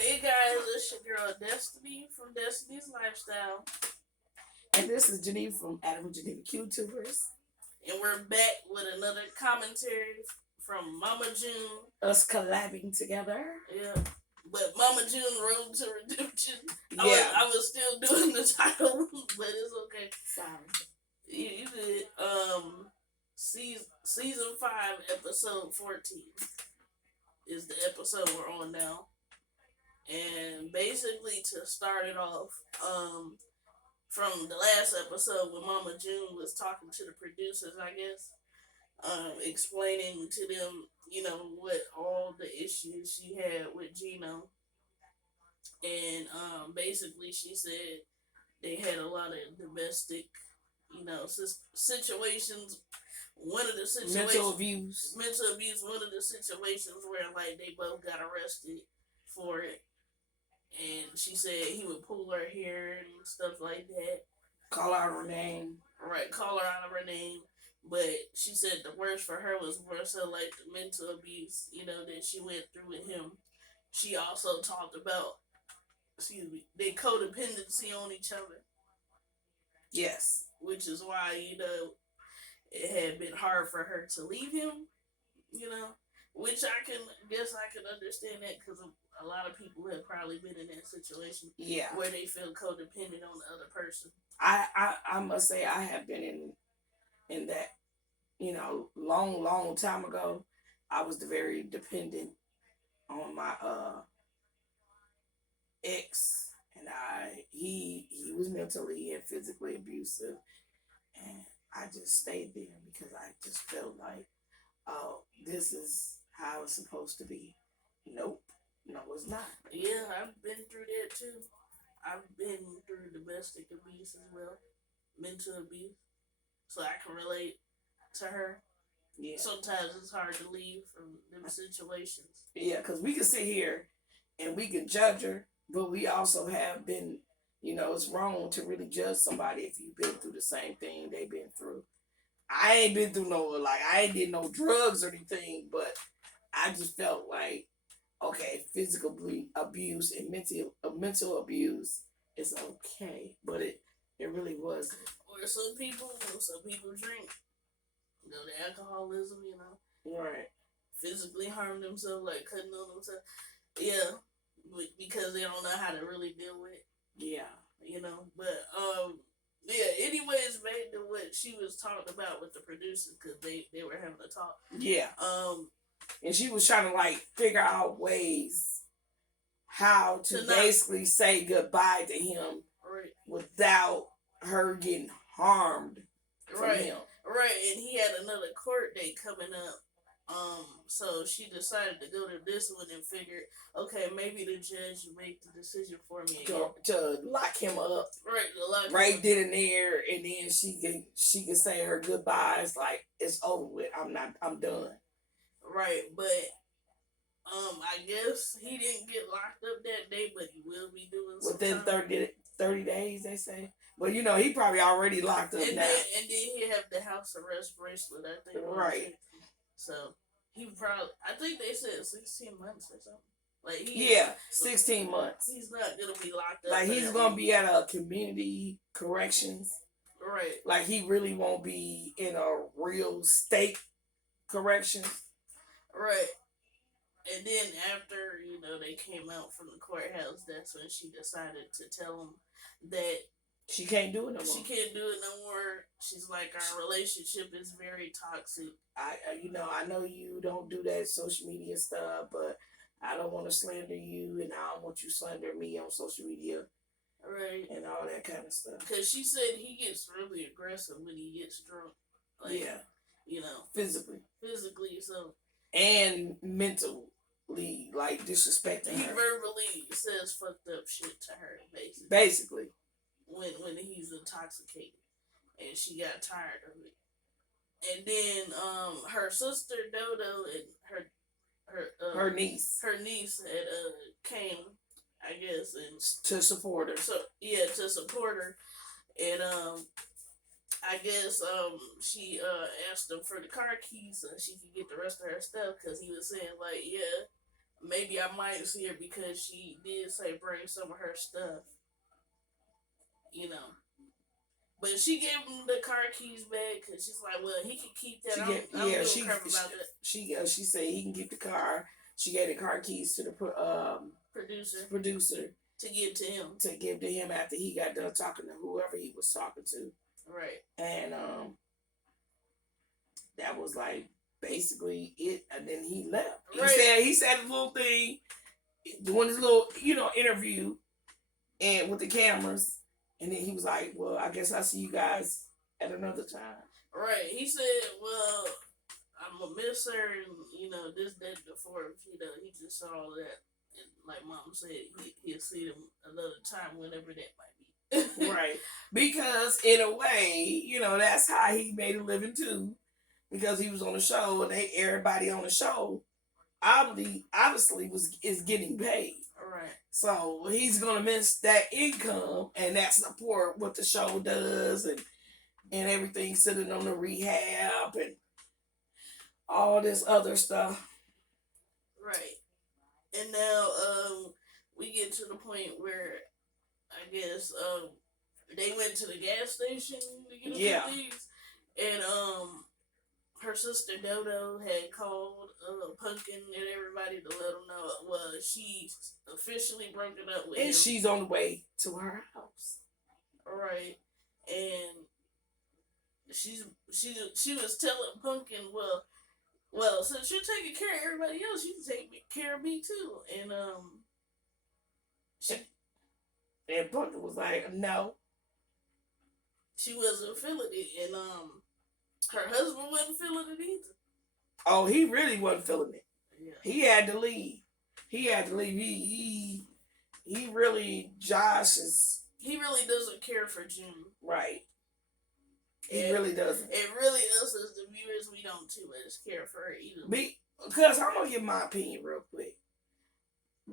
Hey guys, it's your girl Destiny from Destiny's Lifestyle. And this is Geneva from Geneva CuteTubers. And we're back with another commentary from Mama June. Us collabing together. Yeah. But Mama June Road to Redemption. Yeah. I was still doing the title, but it's okay. Sorry. You did. Season 5, episode 14 is the episode we're on now. And basically, to start it off, from the last episode when Mama June was talking to the producers, I guess, explaining to them, what all the issues she had with Gino. And basically, she said they had a lot of domestic, situations. One of the situations, mental abuse. One of the situations where like they both got arrested for it. And she said he would pull her hair and stuff like that. Call out her name. Right, call her out of her name. But she said the worst for her was more so like the mental abuse, that she went through with him. She also talked about, their codependency on each other. Yes. Which is why, it had been hard for her to leave him, which I can understand that because a lot of people have probably been in that situation. Yeah. Where they feel codependent on the other person. I must say I have been in that, long time ago. I was very dependent on my ex, and he was mentally and physically abusive, and I just stayed there because I just felt like, oh, this is how it's supposed to be. Nope. No, it's not. Yeah, I've been through that too. I've been through domestic abuse as well, mental abuse, so I can relate to her. Yeah. Sometimes it's hard to leave from them situations. Yeah, because we can sit here and we can judge her, but we also have been, it's wrong to really judge somebody if you've been through the same thing they've been through. I ain't been through I ain't did no drugs or anything, but I just felt like, okay, physical abuse and mental abuse is okay, but it really wasn't. Or some people drink, the alcoholism, right, physically harm themselves, like cutting on themselves. Yeah, because they don't know how to really deal with it. Yeah, but yeah. Anyways, back to what she was talking about with the producers because they were having a talk. Yeah. And she was trying to figure out ways how to basically say goodbye to him, right, without her getting harmed from him. Right, and he had another court date coming up. So she decided to go to this one and figured, okay, maybe the judge will make the decision for me again. To lock him up. Right, to lock him up. Then and there, and then she can say her goodbyes like it's over with. I'm done. Right, but I guess he didn't get locked up that day, but he will be doing within 30 days, they say. But he probably already locked up now. And then he have the house arrest bracelet, I think. Right. So he probably, I think they said 16 months or something. 16 months. He's not gonna be locked up. He's gonna be at a community corrections. Right. He really won't be in a real state correction. Right. And then after, they came out from the courthouse, that's when she decided to tell him that she can't do it no more. She can't do it no more. She's like, our relationship is very toxic. I know you don't do that social media stuff, but I don't want to slander you, and I don't want you to slander me on social media. Right. And all that kind of stuff. Because she said he gets really aggressive when he gets drunk. Physically, so. And mentally, disrespecting he her. He verbally says fucked up shit to her, basically. When he's intoxicated, and she got tired of it. And then her sister Dodo and her niece had came, I guess, and to support her. So to support her, and I guess she asked him for the car keys so she could get the rest of her stuff because he was saying maybe I might see her because she did say bring some of her stuff, you know. But she gave him the car keys back because she's like, well, he can keep that. I don't give a crap about that. She said he can keep the car. She gave the car keys to the producer to give to him after he got done talking to whoever he was talking to. Right. And that was like basically it. And then he left. Right. He said a little thing, doing his little interview, and with the cameras. And then he was like, well, I guess I'll see you guys at another time. Right. He said, well, I'm going to miss her and, this, that, the fourth. He just saw all that. And like Mom said, he'll see them another time whenever that might be. Right. Because in a way, that's how he made a living too. Because he was on the show and everybody on the show obviously is getting paid. Right. So he's gonna miss that income and that support what the show does and everything, sitting on the rehab and all this other stuff. Right. And now we get to the point where I guess they went to the gas station to get a few things, and her sister Dodo had called Pumpkin and everybody to let them know, well, she's officially broken up with him. And she's on the way to her house. Right. And she was telling Pumpkin, well, since you're taking care of everybody else, you can take care of me too. And and Pumpkin was like, no. She wasn't feeling it, and her husband wasn't feeling it either. Oh, he really wasn't feeling it. Yeah. He had to leave. He really, Josh is... He really doesn't care for June. Right. He really doesn't. It really is, as the viewers, we don't too much care for her either. Because I'm going to give my opinion real quick.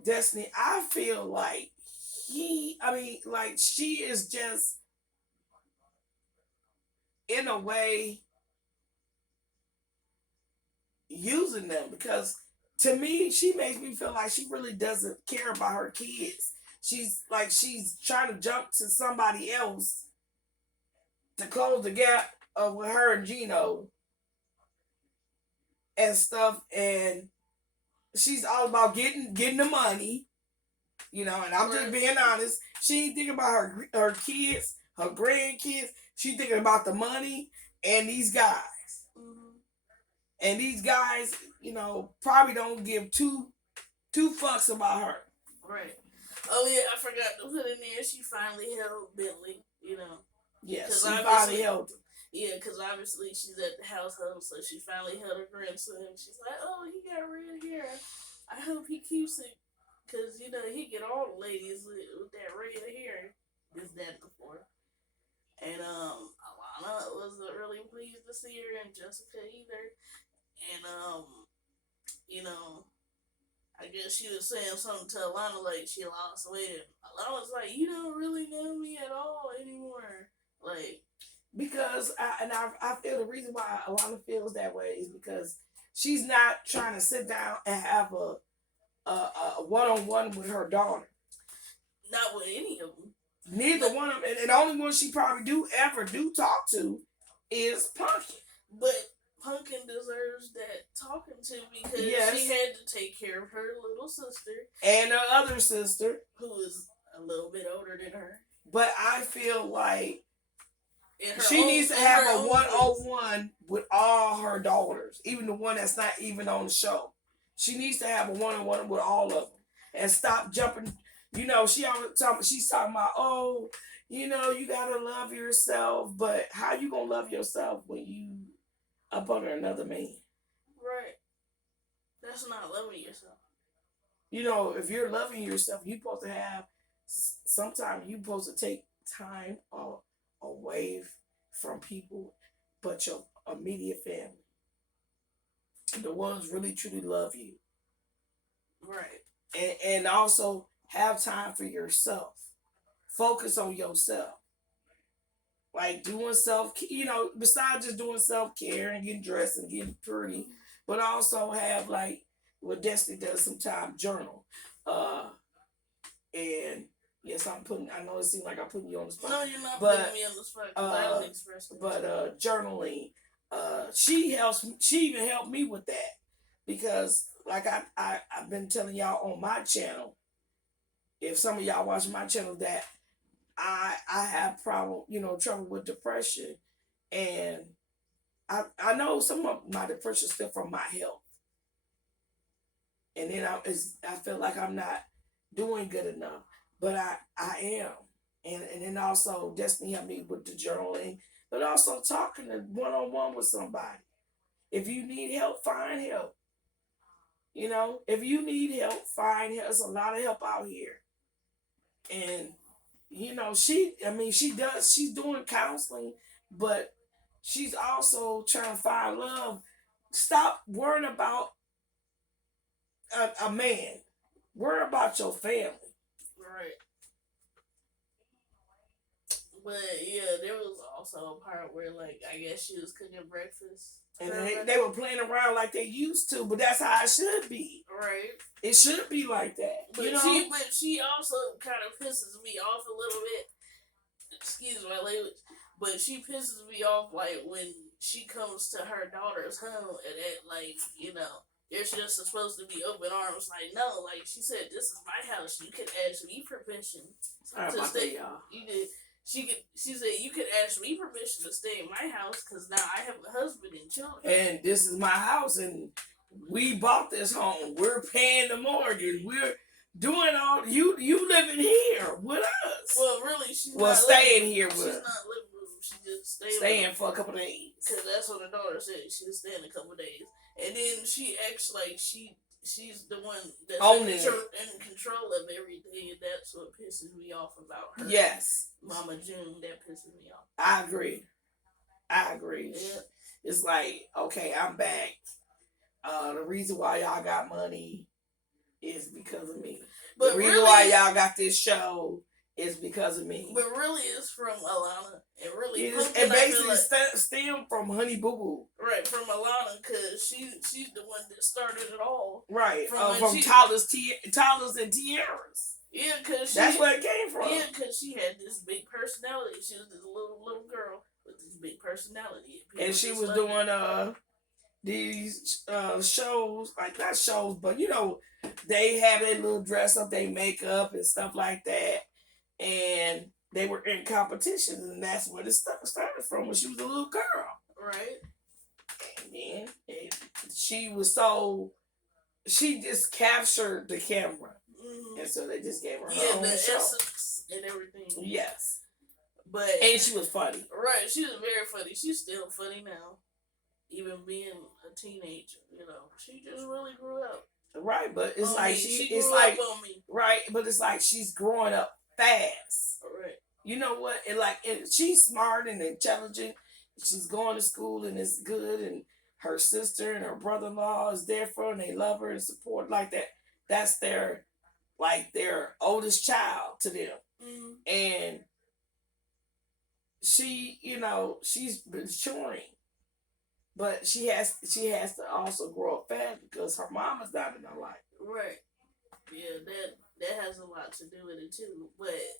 Destiny, I feel like she is just, in a way, using them, because to me she makes me feel like she really doesn't care about her kids. She's trying to jump to somebody else to close the gap with her and Gino and stuff, and she's all about getting the money, and I'm just being honest. She ain't thinking about her kids, her grandkids. She's thinking about the money and these guys. And these guys, probably don't give two fucks about her. Right. Oh, yeah, I forgot to put in there, she finally held Bentley, Yes, she finally held him. Yeah, because obviously she's at the household, so she finally held her grandson. She's like, oh, he got red hair. I hope he keeps it, because, he get all the ladies with that red hair. This, that, before. And, Alana wasn't really pleased to see her, and Jessica either. And, I guess she was saying something to Alana like she lost weight. And Alana was like, you don't really know me at all anymore. Like, because I feel the reason why Alana feels that way is because she's not trying to sit down and have a one-on-one with her daughter. Not with any of them. Neither one of them. And the only one she probably do talk to is Pumpkin. But Pumpkin deserves that talking to, because she had to take care of her little sister. And her other sister. Who is a little bit older than her. But I feel like she needs to have a one-on-one with all her daughters. Even the one that's not even on the show. She needs to have a one-on-one with all of them. And stop jumping. She's talking about, oh, you gotta love yourself. But how you gonna love yourself when you up under another man? Right. That's not loving yourself. If you're loving yourself, you're supposed to have, sometimes you're supposed to take time away from people, but your immediate family. The ones really truly love you. Right. And also have time for yourself. Focus on yourself. Like doing besides just doing self-care and getting dressed and getting pretty, but also have Well, Destiny does sometimes journal. And yes, I know it seems like I'm putting you on the spot. No, you're not putting me on the spot because I don't express it. But journaling, she even helped me with that. Because like I've been telling y'all on my channel, if some of y'all watch my channel, that I have trouble with depression, and I know some of my depression still from my health, and then I feel like I'm not doing good enough, but I am, and then also Destiny helped me with the journaling, but also talking one-on-one with somebody. If you need help, find help. If you need help, find help. There's a lot of help out here, and she's doing counseling, but she's also trying to find love. Stop worrying about a man. Worry about your family. Right. But yeah, there was also a part where, like, I guess she was cooking breakfast. And they were playing around like they used to, but that's how it should be. Right. It should be like that. But she also kind of pisses me off a little bit. Excuse my language. But she pisses me off, like, when she comes to her daughter's home and they're just supposed to be open arms. Like, no, like, she said, this is my house. You can ask me permission to stay. You did. She said, you could ask me permission to stay in my house because now I have a husband and children. And this is my house, and we bought this home. We're paying the mortgage. We're doing all. You living here with us. Well, really, she's staying here with us. She's not living with them. She just staying for a couple of days. Because that's what her daughter said. She was staying a couple of days. And then she acts like she's the one that's in control of everything, and that's what pisses me off about her. Yes. Mama June, that pisses me off. I agree. Yeah. It's like, okay, I'm back. The reason why y'all got money is because of me. But the reason why y'all got this show is because of me. But really, it's from Alana. It basically stemmed from Honey Boo Boo. Right, from Alana, because she's the one that started it all. Right, from Toddlers and Tiaras. Yeah, because that's where it came from. Yeah, because she had this big personality. She was this little girl with this big personality. And she was doing these shows, like not shows, but they have their little dress up, they makeup and stuff like that. And they were in competitions, and that's where this stuff started from, when she was a little girl. Right. And then she just captured the camera. Mm-hmm. And so they just gave her own the show. Essence and everything. Yes. And she was funny. Right, she was very funny. She's still funny now. Even being a teenager, she just really grew up. Right, but it's Right, but it's like she's growing up fast. Right. You know what? And she's smart and intelligent. She's going to school and it's good, and her sister and her brother-in-law is there for her, and they love her and support like that. That's their oldest child to them. Mm-hmm. And she, she's maturing. But she has to also grow up fast because her mama's not in her life. Right. Yeah, that has a lot to do with it too. But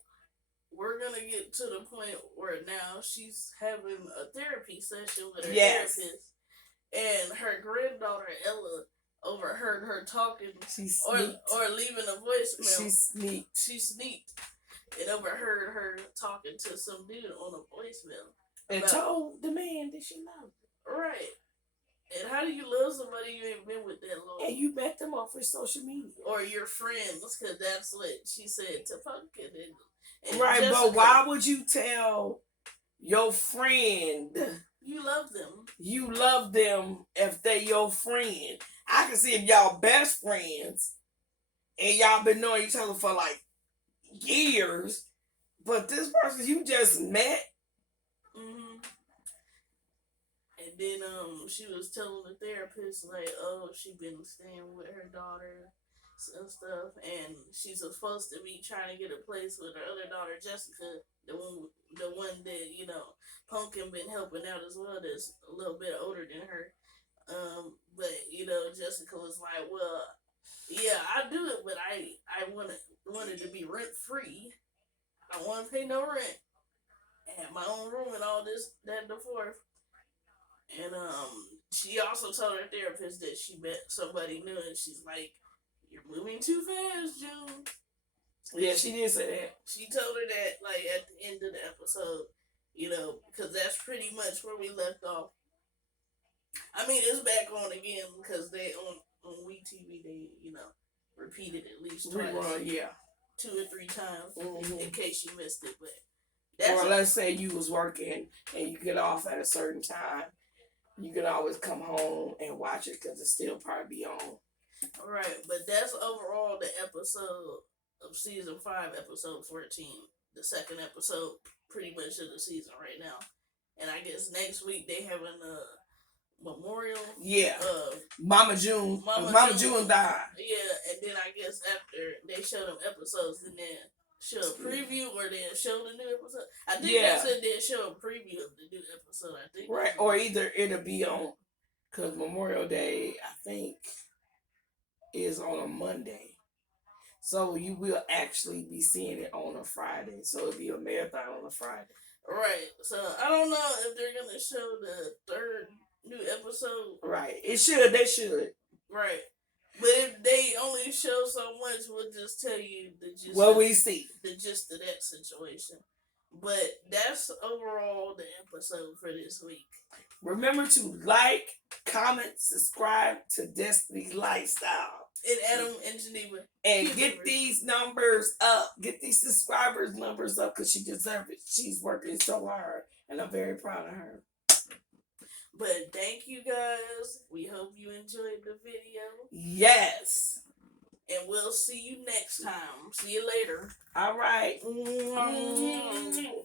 we're gonna get to the point where now she's having a therapy session with her therapist, and her granddaughter Ella overheard her talking or leaving a voicemail. She sneaked and overheard her talking to some dude on a voicemail. And told the man that she loved him. Right. And how do you love somebody you ain't been with that long? And you met them off of social media. Or your friends, because that's what she said to Pumpkin. And right, Jessica, but why would you tell your friend you love them? You love them if they your friend. I can see if y'all best friends and y'all been knowing each other for like years, but this person you just met. Mm-hmm. And then she was telling the therapist like, oh, she been staying with her daughter and stuff, and she's supposed to be trying to get a place with her other daughter Jessica, the one that Pumpkin been helping out as well, that's a little bit older than her. But Jessica was like, "Well, yeah, I do it, but I wanted to be rent free. I don't want to pay no rent. I had my own room and all this, that, and the fourth." And she also told her therapist that she met somebody new, and she's like, "You're moving too fast, June." Yeah, she did say that. She told her that like at the end of the episode, because that's pretty much where we left off. I mean, it's back on again because they on WeTV they repeated at least twice, Rerun, yeah, 2 or 3 times in case you missed it. But let's say you was working and you get off at a certain time, you can always come home and watch it because it still probably be on. Right, but that's overall the episode of season 5, episode 14, the second episode, pretty much of the season right now. And I guess next week they having a memorial. Yeah. Mama June died. Yeah, and then I guess after they show them episodes, and then show a preview or then show the new episode. I think they said they'll show a preview of the new episode. I think. Right, or either it'll be on, because Memorial Day I think is on a Monday. So you will actually be seeing it on a Friday. So it'll be a marathon on a Friday. Right. So I don't know if they're gonna show the third new episode. Right. It should. They should. Right. But if they only show so much, we'll just tell you the gist. We see. The gist of that situation. But that's overall the episode for this week. Remember to like, comment, subscribe to Destiny's Lifestyle. And Adam and Geneva. And get these numbers up. Get these subscribers numbers up because she deserves it. She's working so hard. And I'm very proud of her. But thank you guys. We hope you enjoyed the video. Yes. And we'll see you next time. See you later. All right. Mm-hmm.